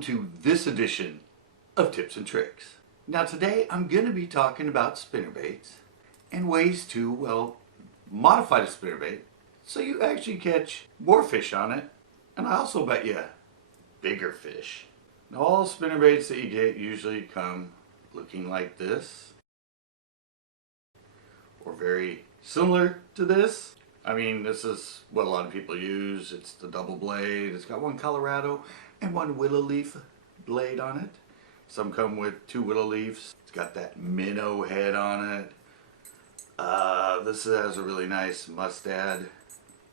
welcome to this edition of Tips and Tricks. Now today I'm going to be talking about spinnerbaits and ways to, well, modify the spinnerbait so you actually catch more fish on it, and I also bet you bigger fish. Now all spinnerbaits that you get usually come looking like this, or very similar to this. I mean, this is what a lot of people use. It's the double blade. It's got one Colorado and one willow leaf blade on it. Some come with two willow leaves. It's got that minnow head on it. This has a really nice mustad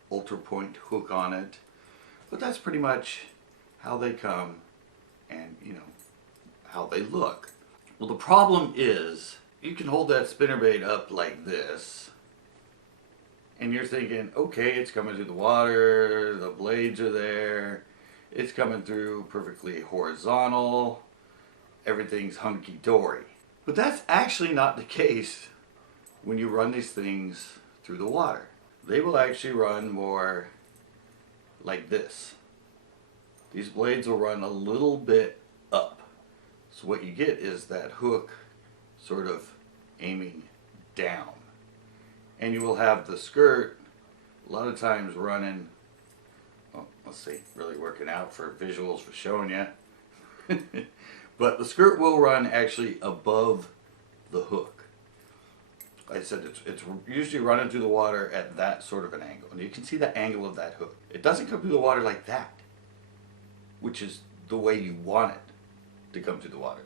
ultra point hook on it. But that's pretty much how they come and, you know, how they look. Well, the problem is you can hold that spinnerbait up like this and you're thinking, okay, it's coming through the water, the blades are there, it's coming through perfectly horizontal, everything's hunky-dory. But that's actually not the case when you run these things through the water. They will actually run more like this. These blades will run a little bit up. So what you get is that hook sort of aiming down. And you will have the skirt a lot of times running, well, let's see, really working out for visuals for showing you. But the skirt will run actually above the hook. Like I said, it's usually running through the water at that sort of an angle. And you can see the angle of that hook. It doesn't come through the water like that, which is the way you want it to come through the water,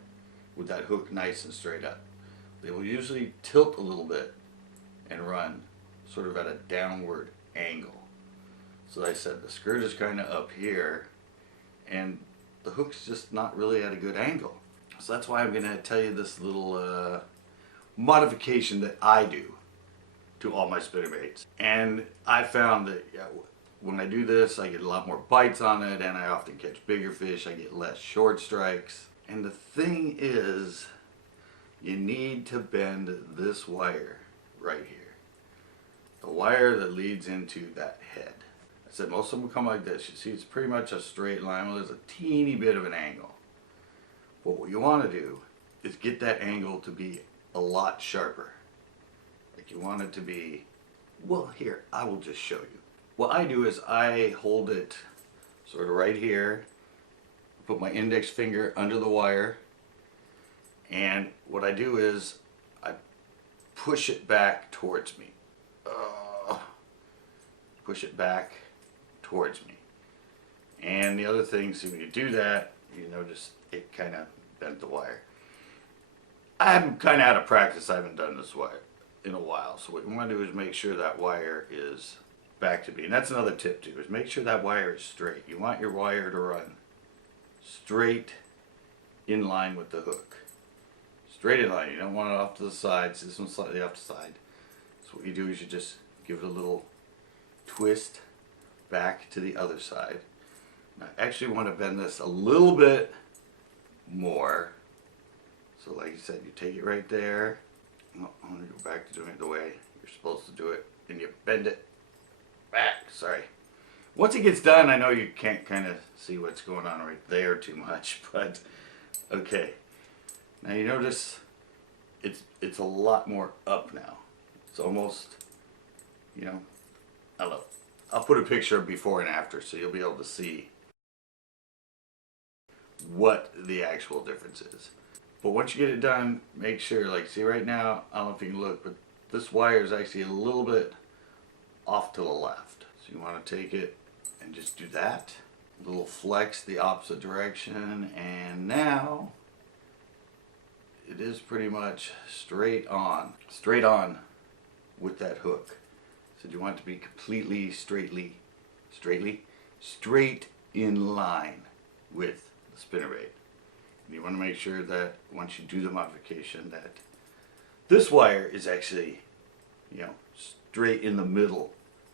with that hook nice and straight up. They will usually tilt a little bit and run sort of at a downward angle. So like I said, the skirt is kind of up here and the hook's just not really at a good angle. So that's why I'm going to tell you this little modification that I do to all my spinnerbaits. And I found that when I do this, I get a lot more bites on it and I often catch bigger fish. I get less short strikes. And the thing is, you need to bend this wire right here. The wire that leads into that head. I said most of them come like this. You see, it's pretty much a straight line. Well, there's a teeny bit of an angle. But what you want to do is get that angle to be a lot sharper. Like you want it to be, well, here, I will just show you. What I do is I hold it sort of right here, put my index finger under the wire, and what I do is I push it back towards me. Push it back towards me. And the other thing, so when you do that, you notice it kind of bent the wire. I'm kind of out of practice. I haven't done this wire in a while. So what you want to do is make sure that wire is back to me. And that's another tip too, is make sure that wire is straight. You want your wire to run straight in line with the hook. Straight in line. You don't want it off to the side. So this one's slightly off the side. So what you do is you just give it a little twist back to the other side. Now, I actually want to bend this a little bit more. So like you said, you take it right there. I'm going to go back to doing it the way you're supposed to do it. And you bend it back. Sorry. Once it gets done, I know you can't kind of see what's going on right there too much. But okay. Now you notice it's a lot more up now. It's almost, you know, I don't know. I'll put a picture of before and after so you'll be able to see what the actual difference is. But once you get it done, make sure, like, see right now, I don't know if you can look, but this wire is actually a little bit off to the left. So you want to take it and just do that. A little flex the opposite direction, and now it is pretty much straight on with that hook. So you want it to be completely straight in line with the spinnerbait. And you want to make sure that once you do the modification that this wire is actually, you know, straight in the middle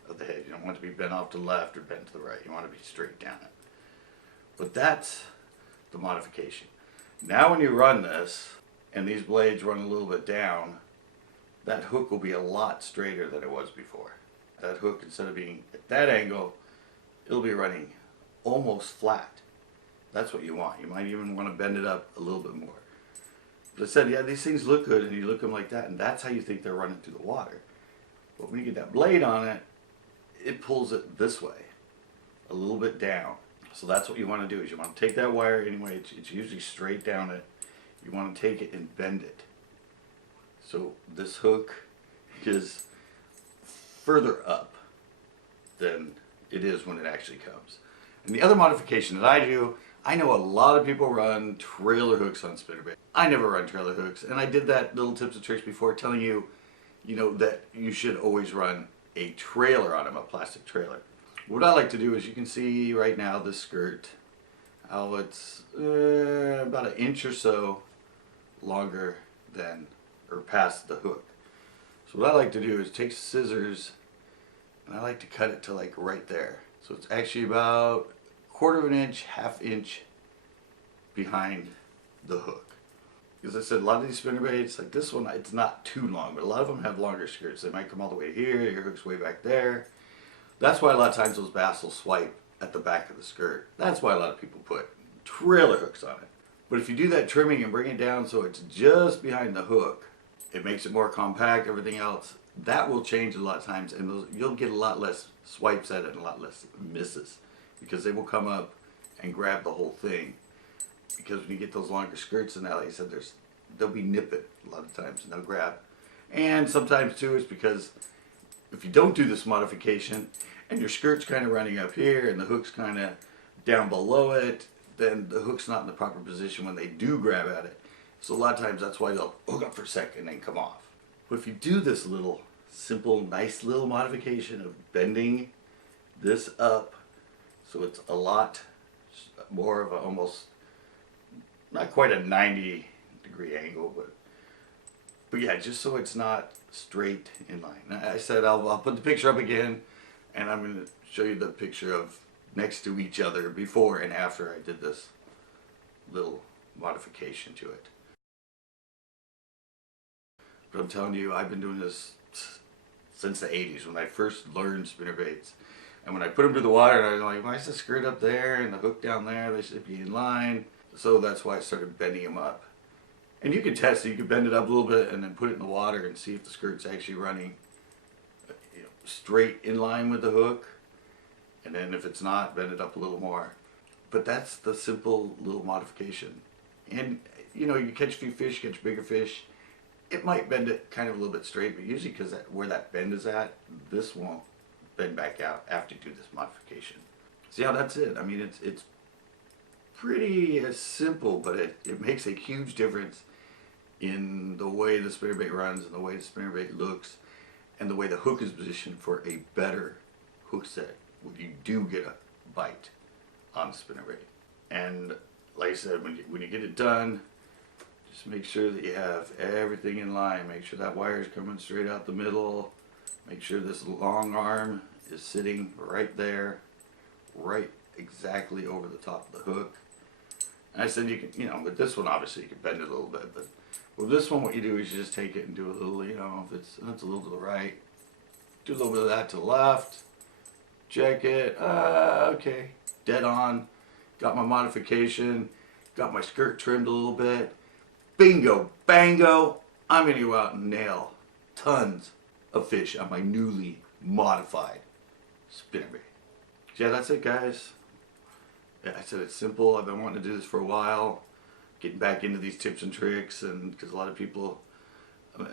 of the head. You don't want it to be bent off to the left or bent to the right. You want to be straight down it. But that's the modification. Now when you run this and these blades run a little bit down, that hook will be a lot straighter than it was before. That hook, instead of being at that angle, it'll be running almost flat. That's what you want. You might even want to bend it up a little bit more. But I said, yeah, these things look good, and you look at them like that, and that's how you think they're running through the water. But when you get that blade on it, it pulls it this way, a little bit down. So that's what you want to do, is you want to take that wire anyway, it's usually straight down it. You want to take it and bend it. So this hook is further up than it is when it actually comes. And the other modification that I do, I know a lot of people run trailer hooks on spinnerbait. I never run trailer hooks, and I did that little tips and tricks before telling you, that you should always run a trailer on them, a plastic trailer. What I like to do is, you can see right now this skirt, how it's about an inch or so longer than, or past the hook. So what I like to do is take scissors, and I like to cut it to like right there. So it's actually about 1/4 of an inch, 1/2 inch behind the hook. Because I said, a lot of these spinnerbaits, like this one, it's not too long, but a lot of them have longer skirts. They might come all the way here, your hook's way back there. That's why a lot of times those bass will swipe at the back of the skirt. That's why a lot of people put trailer hooks on it. But if you do that trimming and bring it down so it's just behind the hook, it makes it more compact, everything else. That will change a lot of times, and you'll get a lot less swipes at it and a lot less misses, because they will come up and grab the whole thing. Because when you get those longer skirts, and like I said, they'll be nipping a lot of times, and they'll grab. And sometimes too, it's because if you don't do this modification, and your skirt's kind of running up here, and the hook's kind of down below it, then the hook's not in the proper position when they do grab at it. So a lot of times that's why they'll hook up for a second and then come off. But if you do this little simple, nice little modification of bending this up so it's a lot more of a, almost, not quite a 90-degree angle, but yeah, just so it's not straight in line. Now, I said I'll put the picture up again, and I'm going to show you the picture of next to each other before and after I did this little modification to it. But I'm telling you, I've been doing this since the 80s, when I first learned spinnerbaits. And when I put them to the water, I was like, why is the skirt up there and the hook down there? They should be in line. So that's why I started bending them up. And you can test it. You can bend it up a little bit and then put it in the water and see if the skirt's actually running straight in line with the hook. And then if it's not, bend it up a little more. But that's the simple little modification. And you catch a few fish, catch bigger fish. It might bend it kind of a little bit straight, but usually because where that bend is at, this won't bend back out after you do this modification. See how that's it? I mean, it's pretty simple, but it makes a huge difference in the way the spinnerbait runs, and the way the spinnerbait looks, and the way the hook is positioned for a better hook set when you do get a bite on the spinnerbait. And like I said, when you get it done, just make sure that you have everything in line. Make sure that wire is coming straight out the middle. Make sure this long arm is sitting right there, right exactly over the top of the hook. And I said you can, with this one obviously you can bend it a little bit, but with this one what you do is you just take it and do a little, if it's a little to the right, do a little bit of that to the left, check it, okay, dead on, got my modification, got my skirt trimmed a little bit. Bingo, bango, I'm going to go out and nail tons of fish on my newly modified spinnerbait. Yeah, that's it, guys. Yeah, I said it's simple. I've been wanting to do this for a while, getting back into these tips and tricks, and because a lot of people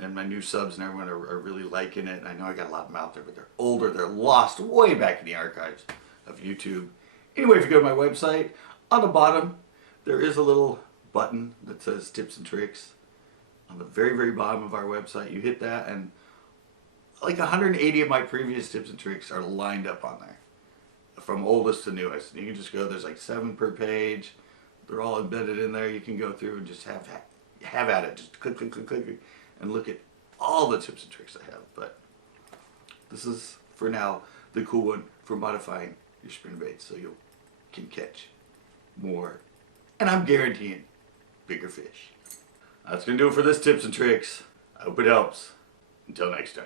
and my new subs and everyone are really liking it. And I know I got a lot of them out there, but they're older. They're lost way back in the archives of YouTube. Anyway, if you go to my website, on the bottom, there is a little button that says tips and tricks on the very, very bottom of our website. You hit that, and like 180 of my previous tips and tricks are lined up on there, from oldest to newest. And you can just go, there's like 7 per page. They're all embedded in there. You can go through and just have at it. Just click, click, click, click, and look at all the tips and tricks I have. But this is, for now, the cool one for modifying your spinnerbaits so you can catch more. And I'm guaranteeing bigger fish. That's going to do it for this tips and tricks. I hope it helps. Until next time.